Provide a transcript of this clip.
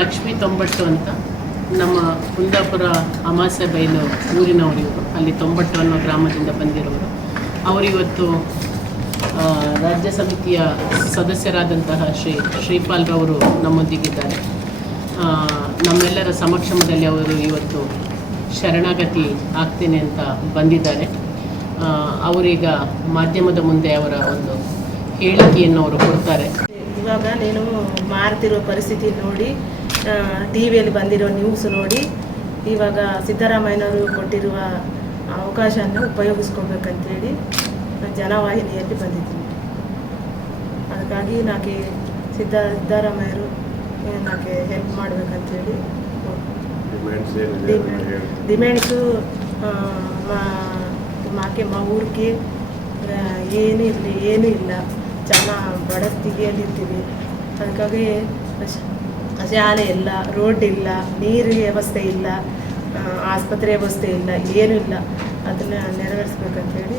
ಲಕ್ಷ್ಮೀ ತೊಂಬಟ್ಟು ಅಂತ ನಮ್ಮ ಕುಂದಾಪುರ ಅಮಾಸೆ ಬೈಲು ಊರಿನವರು ಇವರು. ಅಲ್ಲಿ ತೊಂಬಟ್ಟು ಅನ್ನೋ ಗ್ರಾಮದಿಂದ ಬಂದಿರೋರು. ಅವರಿವತ್ತು ರಾಜ್ಯ ಸಮಿತಿಯ ಸದಸ್ಯರಾದಂತಹ ಶ್ರೀಪಾಲ್ರವರು ನಮ್ಮೊಂದಿಗಿದ್ದಾರೆ. ನಮ್ಮೆಲ್ಲರ ಸಮಕ್ಷಮದಲ್ಲಿ ಅವರು ಇವತ್ತು ಶರಣಾಗತಿ ಆಗ್ತೇನೆ ಅಂತ ಬಂದಿದ್ದಾರೆ. ಅವರೀಗ ಮಾಧ್ಯಮದ ಮುಂದೆ ಅವರ ಒಂದು ಹೇಳಿಕೆಯನ್ನು ಅವರು ಕೊಡ್ತಾರೆ. ಇವಾಗ ನೀನು ಮಾರ್ತಿರೋ ಪರಿಸ್ಥಿತಿ ನೋಡಿ, ಟಿ ವಿಯಲ್ಲಿ ಬಂದಿರೋ ನ್ಯೂಸ್ ನೋಡಿ, ಇವಾಗ ಸಿದ್ದರಾಮಯ್ಯನವರು ಕೊಟ್ಟಿರುವ ಅವಕಾಶವನ್ನು ಉಪಯೋಗಿಸ್ಕೋಬೇಕಂತೇಳಿ ಜನವಾಹಿನಿಯಲ್ಲಿ ಬಂದಿದ್ದೀನಿ. ಅದಕ್ಕಾಗಿ ನಾಕೆ ಸಿದ್ದರಾಮಯ್ಯರು ನಾಕೆ ಹೆಲ್ಪ್ ಮಾಡಬೇಕಂತೇಳಿ ಡಿಮ್ಯಾಂಡ್ಸು ಮಾಕೆ ಊರಿಗೆ ಏನೂ ಇಲ್ಲ, ಚೆನ್ನಾಗಿ ಬಡ ಸ್ಥಿತಿಯಲ್ಲಿರ್ತೀವಿ. ಅದಕ್ಕಾಗಿ ಶಾಲೆ ಇಲ್ಲ, ರೋಡ್ ಇಲ್ಲ, ನೀರು ವ್ಯವಸ್ಥೆ ಇಲ್ಲ, ಆಸ್ಪತ್ರೆ ವ್ಯವಸ್ಥೆ ಇಲ್ಲ, ಏನೂ ಇಲ್ಲ. ಅದನ್ನು ನೆರವೇರಿಸ್ಬೇಕಂತೇಳಿ